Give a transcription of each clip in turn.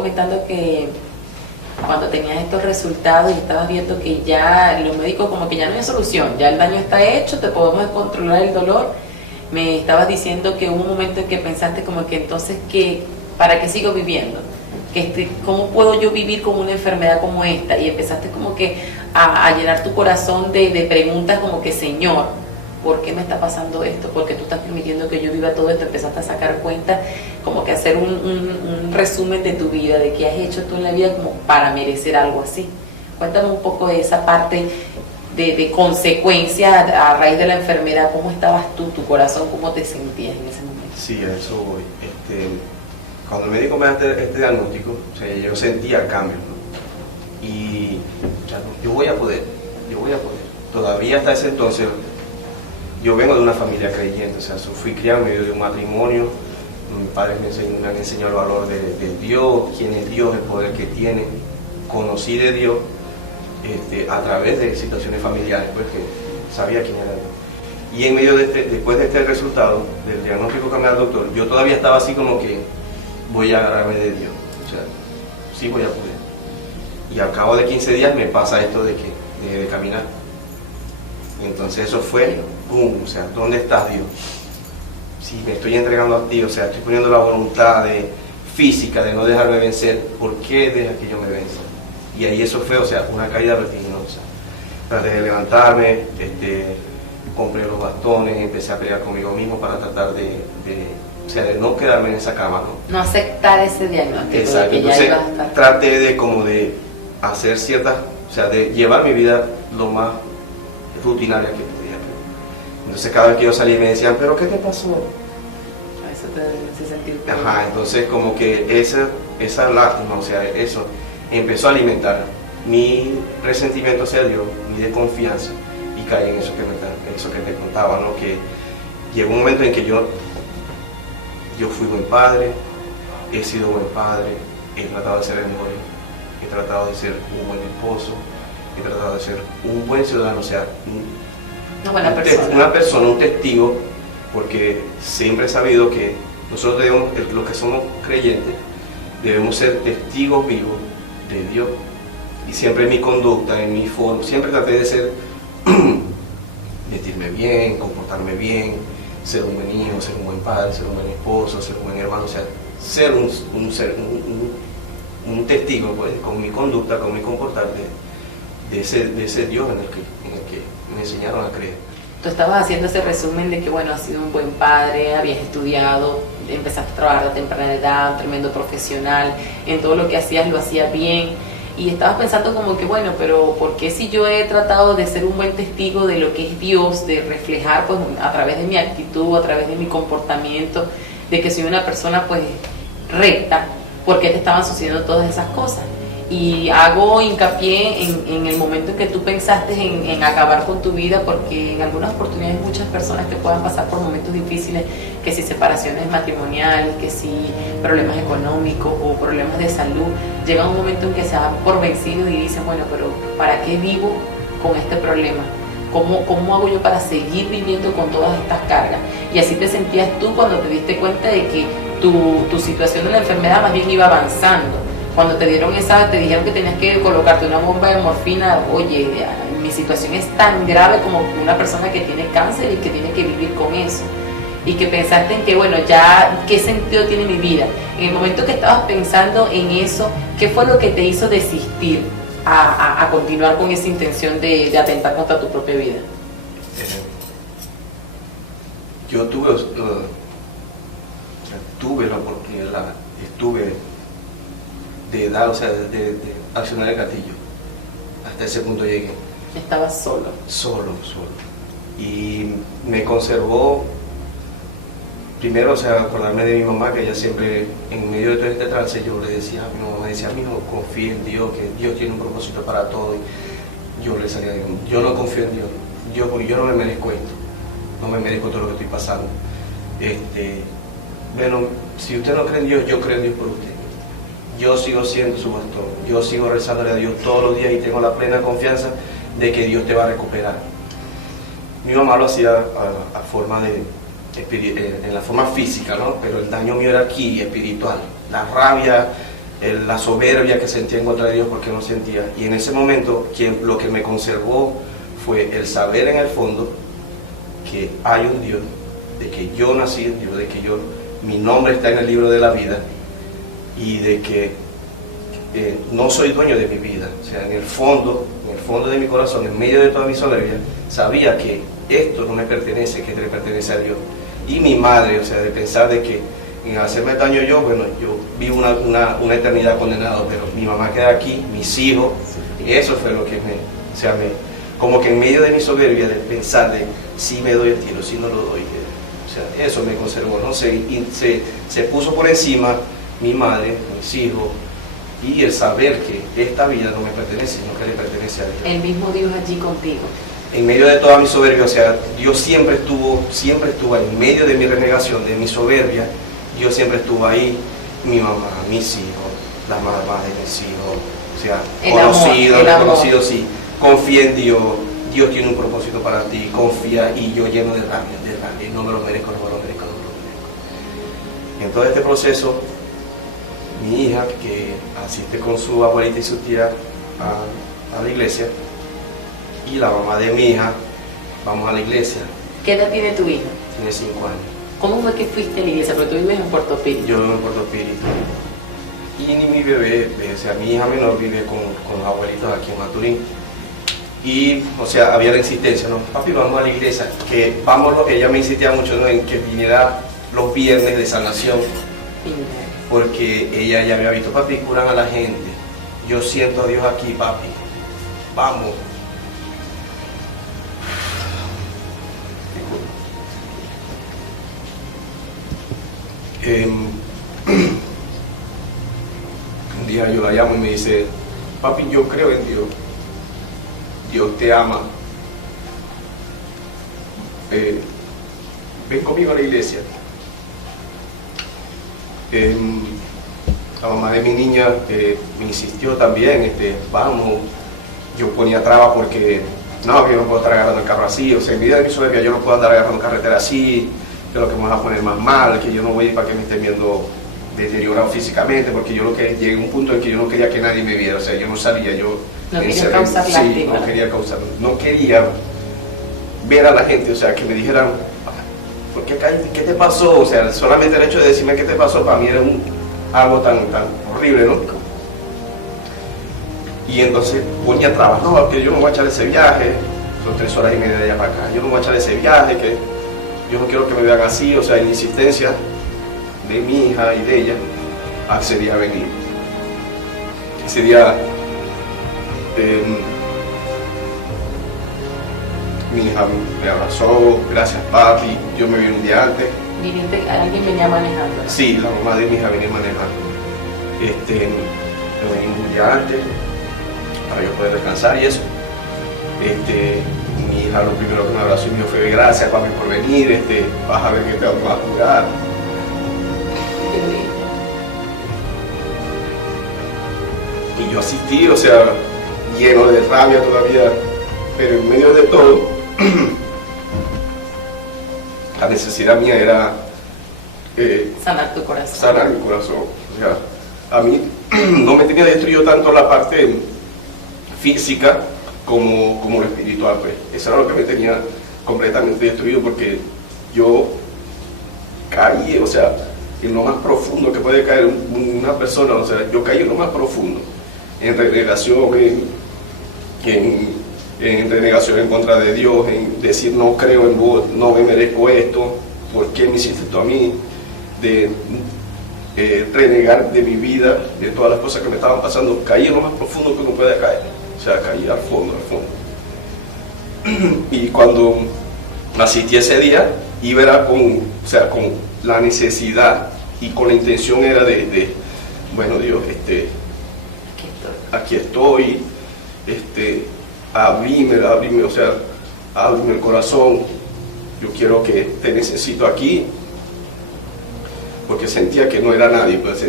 comentando que cuando tenías estos resultados y estabas viendo que ya los médicos como que ya no hay solución, ya el daño está hecho, te podemos controlar el dolor, me estabas diciendo que hubo un momento en que pensaste como que entonces, ¿para qué sigo viviendo? ¿Cómo puedo yo vivir con una enfermedad como esta? Y empezaste como que a llenar tu corazón de preguntas como que, Señor, ¿por qué me está pasando esto? ¿Por qué tú estás permitiendo que yo viva todo esto? Empezaste a sacar cuenta, como que hacer un resumen de tu vida, de qué has hecho tú en la vida como para merecer algo así. Cuéntame un poco de esa parte de consecuencia a raíz de la enfermedad. ¿Cómo estabas tú, tu corazón, cómo te sentías en ese momento? Sí, a eso voy. Cuando el médico me da este diagnóstico, o sea, yo sentía cambios, ¿no? Y o sea, yo voy a poder. Todavía hasta ese entonces, yo vengo de una familia creyente, o sea, fui criado en medio de un matrimonio, mis padres me han enseñado el valor de Dios, quién es Dios, el poder que tiene. Conocí de Dios a través de situaciones familiares, pues que sabía quién era Dios. Y en medio después de este resultado, del diagnóstico que me da el doctor, yo todavía estaba así como que voy a agarrarme de Dios, o sea, sí voy a poder. Y al cabo de 15 días me pasa esto de caminar. Y entonces eso fue, ¡pum! O sea, ¿dónde estás, Dios? Sí, me estoy entregando a ti, o sea, estoy poniendo la voluntad física de no dejarme vencer. ¿Por qué dejas que yo me venza? Y ahí eso fue, o sea, una caída vertiginosa. Traté de levantarme, compré los bastones, empecé a pelear conmigo mismo para tratar de no quedarme en esa cama, ¿no? No aceptar ese diagnóstico. Exacto, de que entonces ya ibas a estar... traté de hacer ciertas, o sea, de llevar mi vida lo más rutinaria que podía. Entonces cada vez que yo salía me decían, ¿pero qué te pasó? Eso te hace sentir... Ajá, entonces como que esa lástima, o sea, eso empezó a alimentar mi resentimiento hacia Dios, mi desconfianza, y caí en eso que te contaba, ¿no? Que llegó un momento en que yo fui buen padre, he sido buen padre, he tratado de ser el mejor, he tratado de ser un buen esposo, he tratado de ser un buen ciudadano, o sea, una persona, un testigo, porque siempre he sabido que nosotros los que somos creyentes, debemos ser testigos vivos de Dios. Y siempre en mi conducta, en mi forma, siempre traté de ser, vestirme bien, comportarme bien, ser un buen hijo, ser un buen padre, ser un buen esposo, ser un buen hermano, o sea, ser un testigo, pues, con mi conducta, con mi comportarte, de ese Dios en el que me enseñaron a creer. Tú estabas haciendo ese resumen de que, bueno, has sido un buen padre, habías estudiado, empezaste a trabajar a temprana edad, un tremendo profesional, en todo lo que hacías lo hacías bien, y estabas pensando como que, bueno, pero ¿por qué si yo he tratado de ser un buen testigo de lo que es Dios, de reflejar pues a través de mi actitud, a través de mi comportamiento, de que soy una persona pues recta, ¿por qué te estaban sucediendo todas esas cosas? Y hago hincapié en el momento en que tú pensaste en acabar con tu vida, porque en algunas oportunidades muchas personas que puedan pasar por momentos difíciles, que si separaciones matrimoniales, que si problemas económicos o problemas de salud, llega un momento en que se dan por vencidos y dicen, bueno, pero ¿para qué vivo con este problema? ¿Cómo hago yo para seguir viviendo con todas estas cargas? Y así te sentías tú cuando te diste cuenta de que tu situación de la enfermedad más bien iba avanzando. Cuando te dijeron te dijeron que tenías que colocarte una bomba de morfina, oye, mi situación es tan grave como una persona que tiene cáncer y que tiene que vivir con eso. Y que pensaste en que, bueno, ya, ¿qué sentido tiene mi vida? En el momento que estabas pensando en eso, ¿qué fue lo que te hizo desistir a continuar con esa intención de atentar contra tu propia vida? Yo tuve la oportunidad, de accionar el gatillo. Hasta ese punto llegué. Estabas solo. Solo. Y me conservó, primero, o sea, acordarme de mi mamá, que ella siempre, en medio de todo este trance, yo le decía a mi mamá, mi hijo, confía en Dios, que Dios tiene un propósito para todo. Y yo le salía de yo no confío en Dios, porque yo no me merezco esto, no me merezco todo lo que estoy pasando. Bueno, si usted no cree en Dios, yo creo en Dios por usted. Yo sigo siendo su bastón, yo sigo rezándole a Dios todos los días y tengo la plena confianza de que Dios te va a recuperar. Mi mamá lo hacía en la forma física, ¿no? Pero el daño mío era aquí, espiritual. La rabia, la soberbia que sentía en contra de Dios porque no sentía. Y en ese momento lo que me conservó fue el saber en el fondo que hay un Dios, de que yo nací en Dios, de que mi nombre está en el libro de la vida y de que no soy dueño de mi vida. O sea, en el fondo de mi corazón, en medio de toda mi soberbia, sabía que esto no me pertenece, que le pertenece a Dios. Y mi madre, o sea, de pensar de que en hacerme daño yo vivo una eternidad condenado, pero mi mamá queda aquí, mis hijos, y eso fue lo que como que en medio de mi soberbia, de pensar de si me doy el tiro, si no lo doy, o sea, eso me conservó, no sé, y se puso por encima mi madre, mis hijos, y el saber que esta vida no me pertenece, sino que le pertenece a Dios. El mismo Dios allí contigo. En medio de toda mi soberbia, o sea, Dios siempre estuvo ahí, en medio de mi renegación, de mi soberbia, Dios siempre estuvo ahí, mi mamá, mis hijos, la mamá de mis hijos, o sea, conocido, reconocido, sí, confía en Dios, Dios tiene un propósito para ti, confía, y yo lleno de rabia, no me lo merezco, no me lo merezco. Y en todo este proceso, mi hija, que asiste con su abuelita y su tía a la iglesia, y la mamá de mi hija, vamos a la iglesia. ¿Qué edad tiene tu hija? Tiene 5 años. ¿Cómo fue que fuiste a la iglesia? Porque tú vives en Puerto Píritu. Yo vivo en Puerto Píritu. Y ni mi bebé, o sea, mi hija menor vive con los abuelitos aquí en Maturín. Y, o sea, había la insistencia, ¿no? Papi, vamos a la iglesia, que vámonos, ella me insistía mucho, ¿no?, en que viniera los viernes de sanación. Porque ella ya había visto, papi, curan a la gente. Yo siento a Dios aquí, papi. Vamos. Un día yo la llamo y me dice, papi, yo creo en Dios, Dios te ama, ven conmigo a la iglesia. La mamá de mi niña me insistió también, vamos. Yo ponía trabas porque no, que yo no puedo estar agarrando el carro así, o sea, en mi vida de mi soberbia yo no puedo andar agarrando carretera así, que lo que me va a poner más mal, que yo no voy a ir para que me estén viendo deteriorado físicamente, porque yo llegué a un punto en que yo no quería que nadie me viera, o sea, yo no salía, yo no quería causar lástima. No quería ver a la gente, o sea, que me dijeran, ¿por qué caíste? ¿Qué te pasó? O sea, solamente el hecho de decirme qué te pasó para mí era algo tan horrible, ¿no? Y entonces ponía trabas, no, que yo no voy a echar ese viaje, son 3 horas y media de allá para acá, yo no voy a echar ese viaje, que yo no quiero que me vean así, o sea, en insistencia de mi hija y de ella, accedí a venir. Ese día, mi hija me abrazó, gracias papi, yo me vine un día antes. ¿Alguien venía manejando? Sí, la mamá de mi hija venía manejando. Me vine un día antes, para yo poder descansar y eso. Mi hija lo primero que me abrazó y me dijo fue gracias papi por venir, vas a ver que te vamos a curar. Y yo asistí, o sea, lleno de rabia todavía, pero en medio de todo, la necesidad mía era sanar tu corazón. Sanar mi corazón. O sea, a mí no me tenía destruido tanto la parte física como lo espiritual, pues. Eso era lo que me tenía completamente destruido, porque yo caí, o sea, en lo más profundo que puede caer una persona, o sea, yo caí en lo más profundo, en renegación, en renegación en contra de Dios, en decir no creo en vos, no me merezco esto, ¿por qué me hiciste esto a mí? De renegar de mi vida, de todas las cosas que me estaban pasando, caí en lo más profundo que uno puede caer, o sea, caí al fondo. Y cuando asistí ese día, iba con la necesidad y con la intención era bueno Dios, aquí estoy, abrime, o sea, ábreme el corazón, yo quiero que te necesito aquí, porque sentía que no era nadie, pues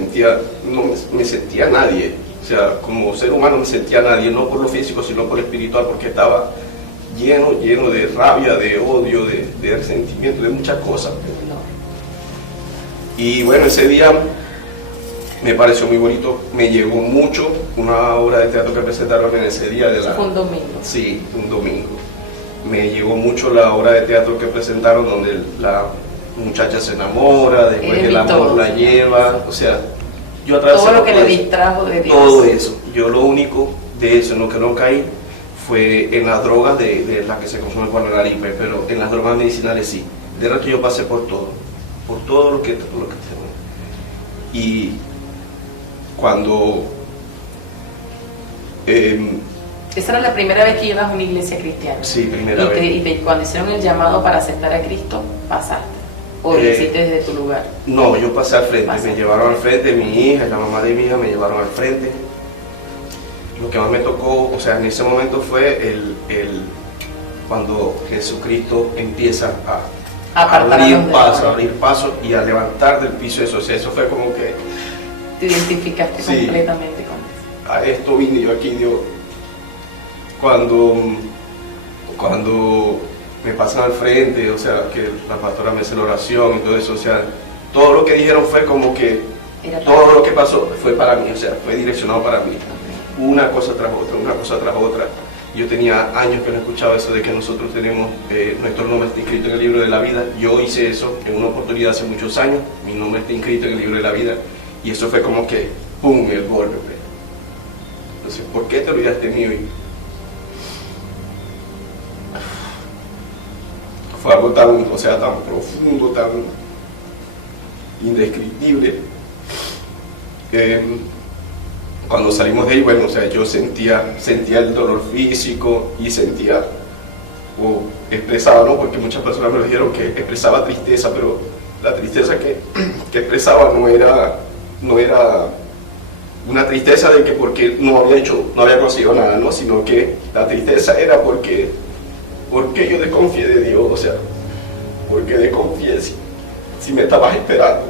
no me sentía nadie, o sea, como ser humano me sentía nadie, no por lo físico, sino por lo espiritual, porque estaba lleno de rabia, de odio, de resentimiento, de muchas cosas. Y bueno, ese día me pareció muy bonito, me llegó mucho una obra de teatro que presentaron en ese día. Eso fue un domingo. Sí, un domingo. Me llegó mucho la obra de teatro que presentaron donde la muchacha se enamora, después el amor la lleva, o sea, yo atravesé todo lo que le distrajo de Dios. Todo eso. Yo lo único de eso en lo que no caí fue en las drogas de las que se consumen cuando la gripe, pero en las drogas medicinales sí. De resto yo pasé por todo lo que tengo. Y cuando esa era la primera vez que ibas a una iglesia cristiana. Sí, primera vez. Y cuando hicieron el llamado para aceptar a Cristo, pasaste. ¿O lo hiciste desde tu lugar? No, yo pasé al frente. Me llevaron al frente, mi hija y la mamá de mi hija me llevaron al frente. Lo que más me tocó, o sea, en ese momento fue cuando Jesucristo empieza a abrir paso y a levantar del piso eso. O sea, eso fue como que... Te identificaste completamente con eso. A esto vine yo aquí, Dios. Cuando me pasan al frente, o sea, que la pastora me hace la oración y todo eso, o sea, todo lo que dijeron fue como que todo lo que pasó fue para mí, o sea, fue direccionado para mí. Una cosa tras otra, una cosa tras otra. Yo tenía años que no escuchaba eso de que nosotros tenemos, nuestro nombre está inscrito en el libro de la vida. Yo hice eso en una oportunidad hace muchos años, mi nombre está inscrito en el libro de la vida, y eso fue como que, ¡pum!, el golpe. Entonces, ¿por qué te olvidaste de mí? Fue algo tan profundo, tan indescriptible. Cuando salimos de ahí, bueno, o sea, yo sentía el dolor físico y sentía, o expresaba, ¿no? Porque muchas personas me dijeron que expresaba tristeza, pero la tristeza que expresaba no era una tristeza de que porque no había conseguido nada, ¿no? Sino que la tristeza era porque yo desconfié de Dios, o sea, porque desconfié si me estabas esperando.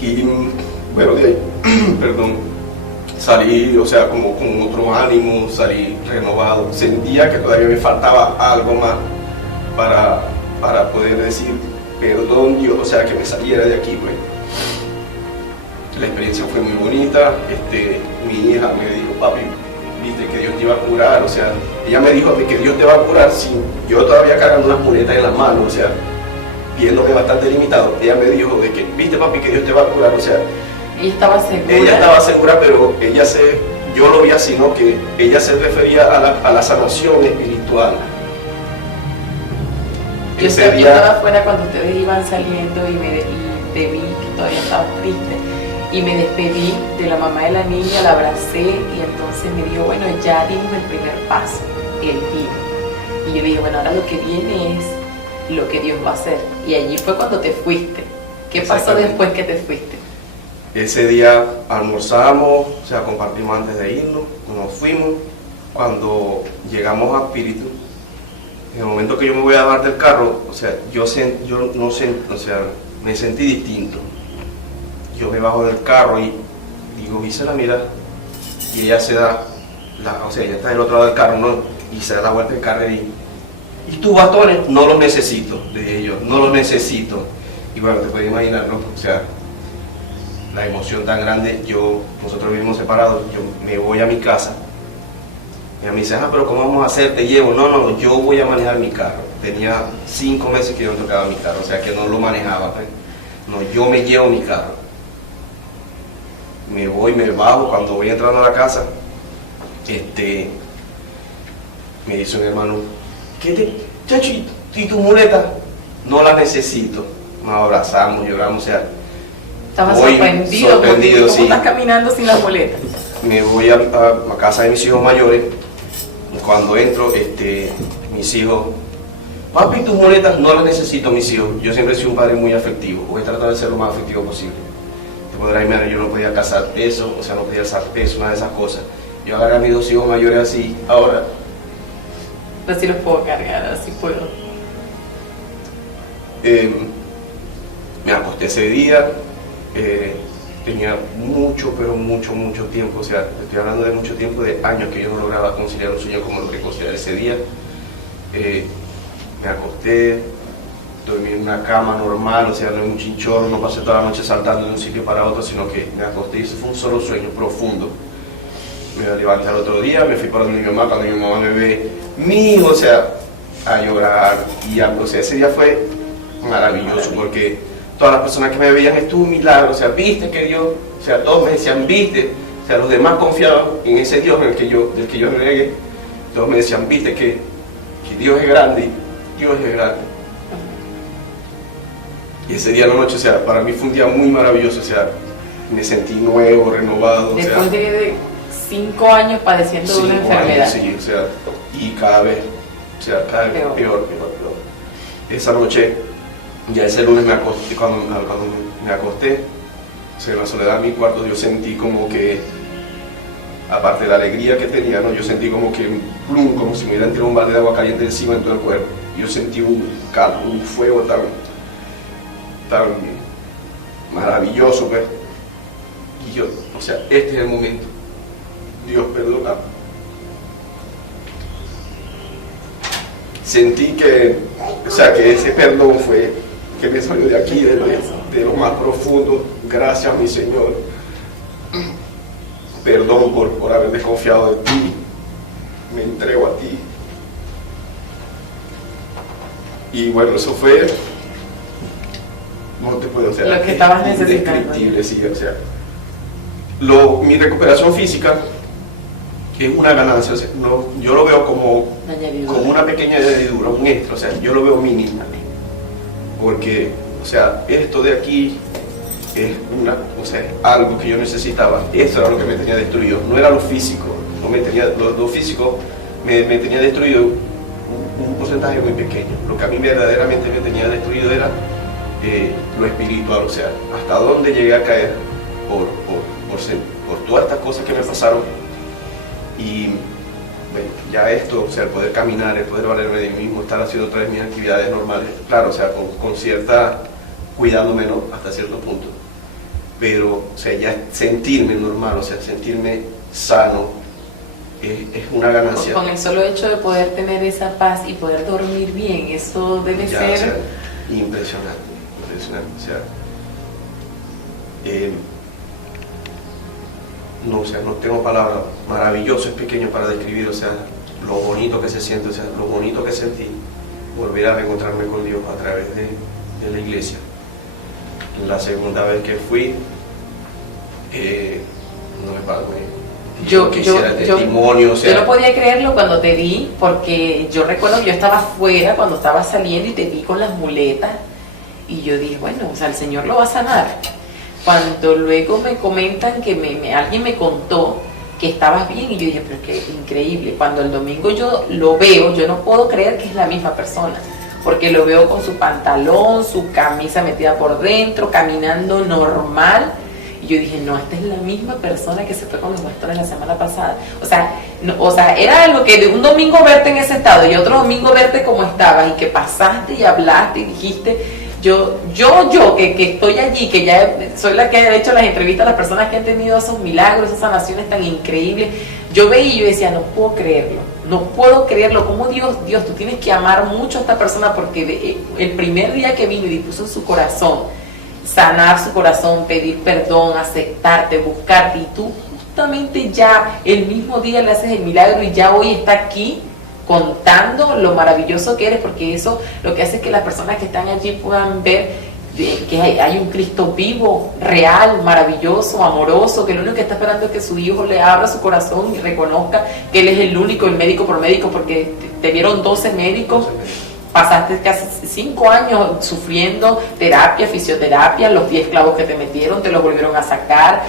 Y bueno, de ahí, perdón, salí, o sea, como con otro ánimo, salí renovado. Sentía que todavía me faltaba algo más para poder decir, perdón Dios, o sea, que me saliera de aquí, pues. La experiencia fue muy bonita. Mi hija me dijo, papi, viste que Dios te iba a curar, o sea, ella me dijo que Dios te va a curar sin yo todavía cargando unas muletas en las manos, o sea, viéndome bastante limitado. Ella me dijo de que, viste papi, que Dios te va a curar, o sea, ella estaba segura. Ella estaba segura, pero yo lo vi así, ¿no? Que ella se refería a la sanación espiritual. Yo estaba afuera cuando ustedes iban saliendo y te vi que todavía estabas triste. Y me despedí de la mamá de la niña, la abracé y entonces me dijo, bueno, ya dimos el primer paso, el vino. Y yo dije, bueno, ahora lo que viene es lo que Dios va a hacer. Y allí fue cuando te fuiste. ¿Qué pasó después que te fuiste? Ese día almorzamos, o sea, compartimos antes de irnos, nos fuimos. Cuando llegamos a Espíritu, en el momento que yo me voy a dar del carro, o sea, me sentí distinto. Yo me bajo del carro y digo, Gisela, mira, y ella se da, o sea, ella está del otro lado del carro, ¿no? Y se da la vuelta del carro y tus bastones, no los necesito, le dije yo, no los necesito. Y bueno, te puedes imaginar, ¿no? O sea, la emoción tan grande, nosotros vivimos separados, yo me voy a mi casa, y ella me dice, pero ¿cómo vamos a hacer? Te llevo. No, yo voy a manejar mi carro. Tenía 5 meses que yo no tocaba mi carro, o sea, que no lo manejaba, pues. No, yo me llevo mi carro. Me voy, me bajo, cuando voy entrando a la casa, me dice un hermano, chacho, ¿y tu muleta? No la necesito. Nos abrazamos, lloramos, o sea. Estaba sorprendido ¿cómo sí. Estás caminando sin la muleta? Me voy a casa de mis hijos mayores. Cuando entro, mis hijos, papi, tus muletas no las necesito, mis hijos. Yo siempre he sido un padre muy afectivo, voy a tratar de ser lo más afectivo posible. Te podrás imaginar, yo no podía cazar peso, o sea, no podía alzar peso, una de esas cosas. Yo agarré a mis 2 hijos mayores así, ahora. Pues sí los puedo cargar, así puedo. Me acosté ese día, tenía mucho tiempo, o sea, estoy hablando de mucho tiempo, de años que yo no lograba conciliar un sueño como lo que conciliar ese día. Me acosté, dormí en una cama normal, o sea, no en un chinchorro, no pasé toda la noche saltando de un sitio para otro, sino que me acosté y eso fue un solo sueño profundo. Me levanté al otro día, me fui para donde mi mamá, cuando mi mamá me ve, mi hijo, o sea, a llorar, y o sea, ese día fue maravilloso, porque todas las personas que me veían, estuvo un milagro, o sea, viste que Dios, o sea, todos me decían, viste, o sea, los demás confiaban en ese Dios del que yo renegué, todos me decían, viste que Dios es grande, Dios es grande. Y ese día a la noche, o sea, para mí fue un día muy maravilloso, o sea, me sentí nuevo, renovado. Después de 5 años padeciendo de una enfermedad. Sí, o sea, y cada vez, o sea, cada vez peor. Esa noche, ya ese lunes me acosté, cuando me acosté, o sea, en la soledad de mi cuarto, yo sentí como que, aparte de la alegría que tenía, ¿no? Yo sentí como que, como si me hubieran tirado un balde de agua caliente encima en todo el cuerpo. Yo sentí un fuego tan maravilloso, pues. Y yo, o sea, este es el momento. Dios perdona. Sentí que, o sea, que ese perdón fue que me salió de aquí, de lo más profundo. Gracias, mi Señor. Perdón por haber desconfiado de ti. Me entrego a ti. Y bueno, eso fue, no te puedo, o sea, lo que estabas necesitando. Indescriptible, sí, o sea, mi recuperación física es una ganancia, o sea, yo lo veo como una pequeña añadidura, un extra, o sea, yo lo veo mínimo, porque, o sea, esto de aquí es algo que yo necesitaba. Esto era lo que me tenía destruido, no era lo físico, lo físico me tenía destruido un porcentaje muy pequeño. Lo que a mí verdaderamente me tenía destruido era lo espiritual, o sea, hasta dónde llegué a caer por todas estas cosas que me pasaron. Y bueno, ya esto, o sea, el poder caminar, el poder valerme de mí mismo, estar haciendo otra vez mis actividades normales, claro, o sea, con cierta, cuidándome, ¿no? Hasta cierto punto, pero, o sea, ya sentirme normal, o sea, sentirme sano, es una ganancia. Con el solo hecho de poder tener esa paz y poder dormir bien, eso debe ser... O sea, impresionante, o sea, no tengo palabras, maravilloso es pequeño para describir, o sea, lo bonito que se siente, o sea, lo bonito que sentí, volver a reencontrarme con Dios a través de la iglesia. La segunda vez que fui, yo no podía creerlo cuando te vi, porque yo recuerdo que yo estaba afuera cuando estaba saliendo y te vi con las muletas y yo dije, bueno, o sea, el Señor lo va a sanar. Cuando luego me comentan que alguien me contó que estabas bien, y yo dije, pero qué increíble. Cuando el domingo yo lo veo, yo no puedo creer que es la misma persona, porque lo veo con su pantalón, su camisa metida por dentro, caminando normal. Y yo dije, no, esta es la misma persona que se fue con los pastores la semana pasada. O sea, era algo que de un domingo verte en ese estado y otro domingo verte como estabas, y que pasaste y hablaste y dijiste, yo que estoy allí, que ya soy la que ha hecho las entrevistas a las personas que han tenido esos milagros, esas sanaciones tan increíbles, yo veía y yo decía, no puedo creerlo, como Dios, tú tienes que amar mucho a esta persona, porque el primer día que vino y dispuso en su corazón sanar su corazón, pedir perdón, aceptarte, buscarte, y tú justamente ya el mismo día le haces el milagro y ya hoy está aquí contando lo maravilloso que eres, porque eso lo que hace es que las personas que están allí puedan ver que hay un Cristo vivo, real, maravilloso, amoroso, que lo único que está esperando es que su hijo le abra su corazón y reconozca que él es el único, el médico por médico, porque te vieron 12 médicos. Pasaste casi 5 años sufriendo terapia, fisioterapia, los 10 clavos que te metieron, te los volvieron a sacar,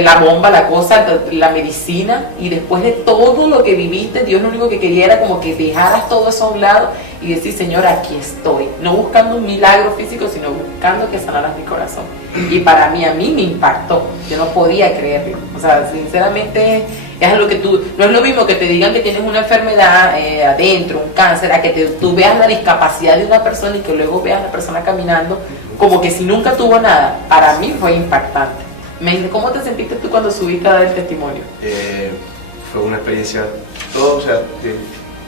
la bomba, la cosa, la medicina, y después de todo lo que viviste, Dios lo único que quería era como que dejaras todo eso a un lado y decir, Señor, aquí estoy, no buscando un milagro físico, sino buscando que sanaras mi corazón. Y para mí, a mí me impactó, yo no podía creerlo, o sea, sinceramente... Es algo que no es lo mismo que te digan que tienes una enfermedad adentro, un cáncer, a que tú veas la discapacidad de una persona y que luego veas a la persona caminando como que si nunca tuvo nada. Para mí fue impactante. ¿Cómo te sentiste tú cuando subiste a dar el testimonio? Fue una experiencia,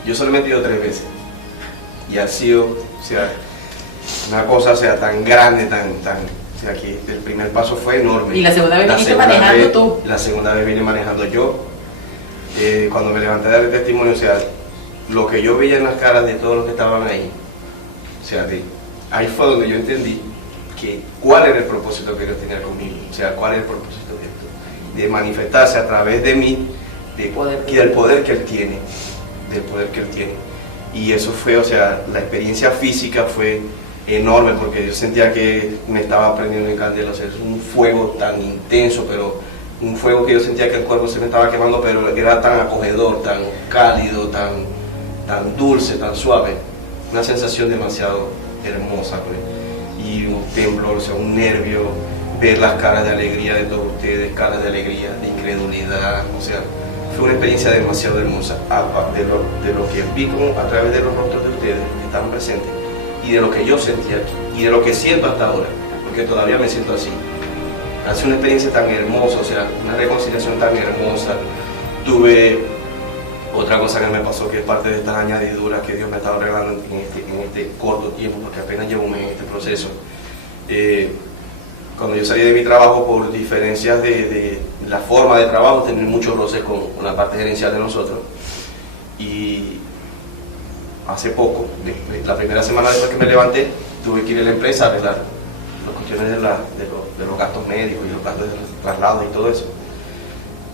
yo solamente he ido 3 veces y ha sido, o sea, una cosa, o sea, tan grande, o sea, que el primer paso fue enorme. ¿Y la segunda vez viniste manejando tú? La segunda vez vine manejando yo. Cuando me levanté a dar el testimonio, o sea, lo que yo veía en las caras de todos los que estaban ahí, o sea, ahí fue donde yo entendí que cuál era el propósito que Dios tenía conmigo, o sea, cuál era el propósito de esto, de manifestarse a través de mí, del poder que Él tiene, del poder que Él tiene. Y eso fue, o sea, la experiencia física fue enorme, porque yo sentía que me estaba prendiendo en candela, o sea, es un fuego tan intenso, pero un fuego que yo sentía que el cuerpo se me estaba quemando, pero era tan acogedor, tan cálido, tan dulce, tan suave, una sensación demasiado hermosa, pues. Y un temblor, o sea, un nervio, ver las caras de alegría de todos ustedes, caras de alegría, de incredulidad, o sea, fue una experiencia demasiado hermosa, de lo que vi como a través de los rostros de ustedes que estaban presentes, y de lo que yo sentía y de lo que siento hasta ahora, porque todavía me siento así. Ha sido una experiencia tan hermosa, o sea, una reconciliación tan hermosa. Tuve otra cosa que me pasó, que es parte de estas añadiduras que Dios me ha estado regalando en este corto tiempo, porque apenas llevo un mes en este proceso. Cuando yo salí de mi trabajo, por diferencias de la forma de trabajo, tenía muchos roces con la parte gerencial de nosotros. Y hace poco, la primera semana después que me levanté, tuve que ir a la empresa a arreglar las cuestiones de los gastos médicos y los gastos de traslados y todo eso.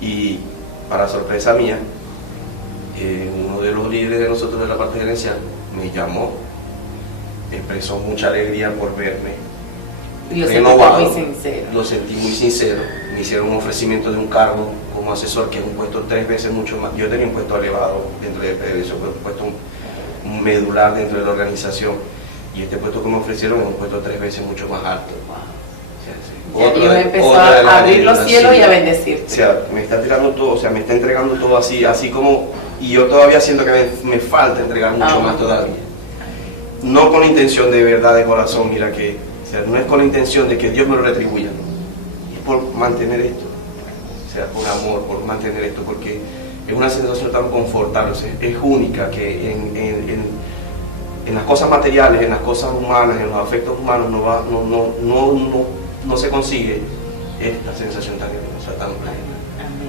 Y para sorpresa mía, uno de los líderes de nosotros de la parte gerencial me llamó, expresó mucha alegría por verme renovado. Lo sentí muy sincero. Me hicieron un ofrecimiento de un cargo como asesor, que es un puesto 3 veces mucho más. Yo tenía un puesto elevado dentro de PDVSA, un puesto medular dentro de la organización, y este puesto que me ofrecieron es un puesto 3 veces mucho más alto. Y Dios empezó a abrir los cielos y a bendecirte. O sea, me está tirando todo, o sea, me está entregando todo así como, y yo todavía siento que me falta entregar mucho más todavía. No con la intención de verdad, de corazón, mira que, o sea, no es con la intención de que Dios me lo retribuya, es por mantener esto, o sea, por amor, por mantener esto, porque es una sensación tan confortable, o sea, es única, que en las cosas materiales, en las cosas humanas, en los afectos humanos no se consigue esta sensación tan hermosa, tan plena.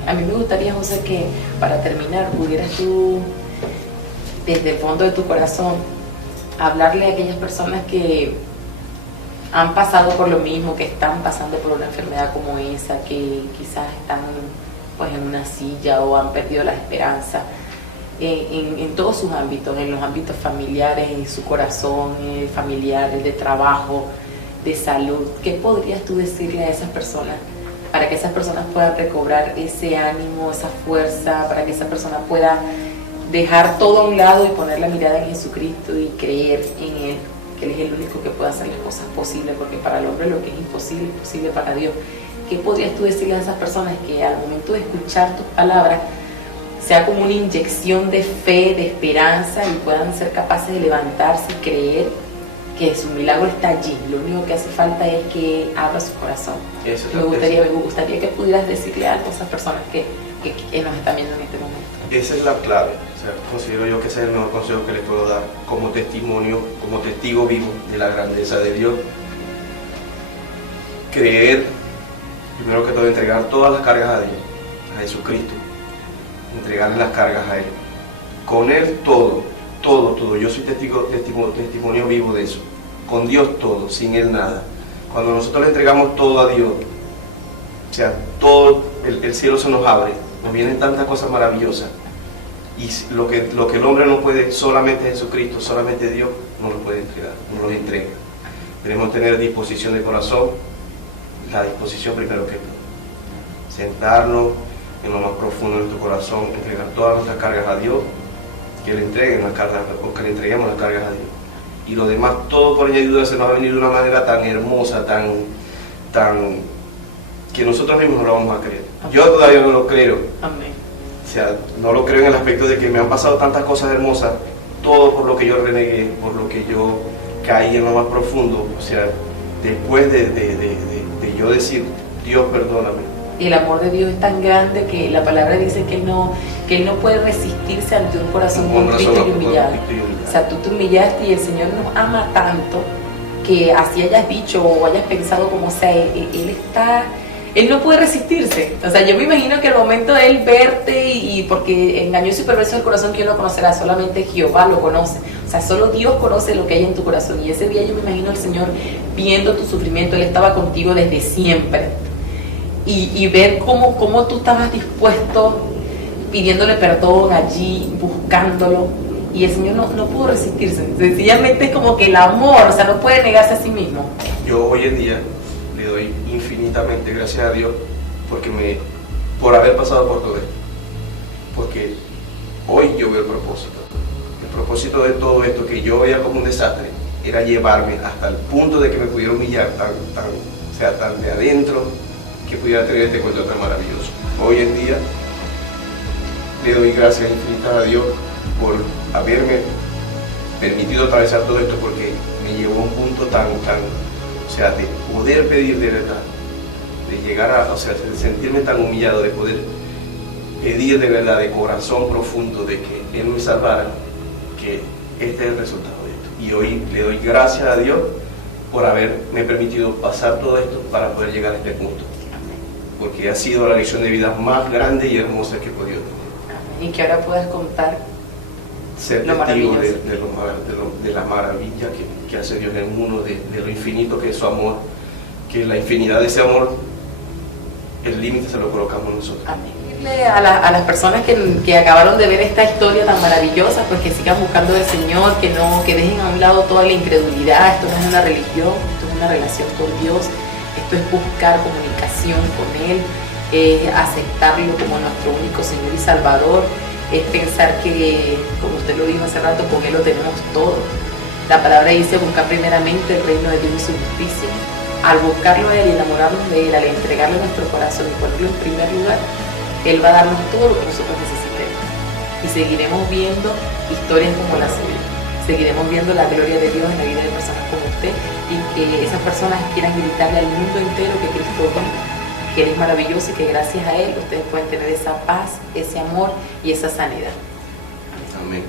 A mí me gustaría, José, que para terminar pudieras tú, desde el fondo de tu corazón, hablarle a aquellas personas que han pasado por lo mismo, que están pasando por una enfermedad como esa, que quizás están pues en una silla o han perdido la esperanza, en todos sus ámbitos, en los ámbitos familiares, en su corazón, familiares, de trabajo, de salud. ¿Qué podrías tú decirle a esas personas para que esas personas puedan recobrar ese ánimo, esa fuerza, para que esa persona pueda dejar todo a un lado y poner la mirada en Jesucristo y creer en Él, que Él es el único que puede hacer las cosas posibles, porque para el hombre lo que es imposible es posible para Dios? ¿Qué podrías tú decirle a esas personas que al momento de escuchar tus palabras sea como una inyección de fe, de esperanza, y puedan ser capaces de levantarse y creer que su milagro está allí? Lo único que hace falta es que abra su corazón. Me gustaría que pudieras decirle algo a esas personas que nos están viendo en este momento. Esa es la clave. O sea, considero yo que ese es el mejor consejo que les puedo dar como testimonio, como testigo vivo de la grandeza de Dios. Creer, primero que todo, entregar todas las cargas a Dios, a Jesucristo. Entregarle las cargas a Él. Con Él todo. Yo soy testimonio vivo de eso. Con Dios todo, sin Él nada. Cuando nosotros le entregamos todo a Dios, o sea, todo el cielo se nos abre, nos vienen tantas cosas maravillosas. Y lo que el hombre no puede, solamente Jesucristo, solamente Dios nos lo puede entregar, nos lo entrega. Tenemos que tener disposición de corazón, la disposición primero que todo. Sentarnos en lo más profundo de nuestro corazón, entregar todas nuestras cargas a Dios, que le entreguemos las cargas a Dios. Y lo demás, todo por añadidura, se nos va a venir de una manera tan hermosa, tan que nosotros mismos no lo vamos a creer. Amén. Yo todavía no lo creo. Amén. O sea, no lo creo en el aspecto de que me han pasado tantas cosas hermosas, todo por lo que yo renegué, por lo que yo caí en lo más profundo. O sea, después de yo decir, Dios, perdóname. Y el amor de Dios es tan grande que la palabra dice que Él no puede resistirse ante un corazón contrito y humillado. O sea, tú te humillaste y el Señor nos ama tanto que así hayas dicho o hayas pensado como sea, él no puede resistirse. O sea, yo me imagino que el momento de él verte, y porque engañoso y perverso el corazón, ¿quién lo conocerá? Solamente Jehová lo conoce. O sea, solo Dios conoce lo que hay en tu corazón. Y ese día yo me imagino al Señor viendo tu sufrimiento. Él estaba contigo desde siempre. Y ver cómo tú estabas dispuesto, pidiéndole perdón allí, buscándolo. Y el Señor no pudo resistirse. Sencillamente es como que el amor, o sea, no puede negarse a sí mismo. Yo hoy en día le doy infinitamente gracias a Dios por haber pasado por todo esto. Porque hoy yo veo el propósito. El propósito de todo esto que yo veía como un desastre era llevarme hasta el punto de que me pudiera humillar tan de adentro, que pudiera tener este encuentro tan maravilloso. Hoy en día le doy gracias infinitas a Dios por haberme permitido atravesar todo esto, porque me llevó a un punto de poder pedir de verdad, de llegar de sentirme tan humillado, de poder pedir de verdad, de corazón profundo, de que Él me salvara, que este es el resultado de esto. Y hoy le doy gracias a Dios por haberme permitido pasar todo esto para poder llegar a este punto, porque ha sido la lección de vida más grande y hermosa que he podido tener. Y que ahora puedas contar ser testigo de la maravilla que hace Dios en el mundo, de lo infinito que es su amor, que la infinidad de ese amor, el límite se lo colocamos nosotros. Amén. A las personas que acabaron de ver esta historia tan maravillosa, pues que sigan buscando del Señor, que dejen a un lado toda la incredulidad. Esto no es una religión, esto es una relación con Dios, esto es buscar comunicación con Él, es aceptarlo como nuestro único Señor y Salvador, es pensar que, como usted lo dijo hace rato, con Él lo tenemos todo. La palabra dice buscar primeramente el reino de Dios y su justicia. Al buscarlo a Él y enamorarnos de Él, al entregarle nuestro corazón y ponerlo en primer lugar, Él va a darnos todo lo que nosotros necesitemos. Y seguiremos viendo historias como la suya. Seguiremos viendo la gloria de Dios en la vida de personas como usted, y que esas personas quieran gritarle al mundo entero que Cristo vive, que Él es maravilloso y que gracias a Él ustedes pueden tener esa paz, ese amor y esa sanidad. Amén.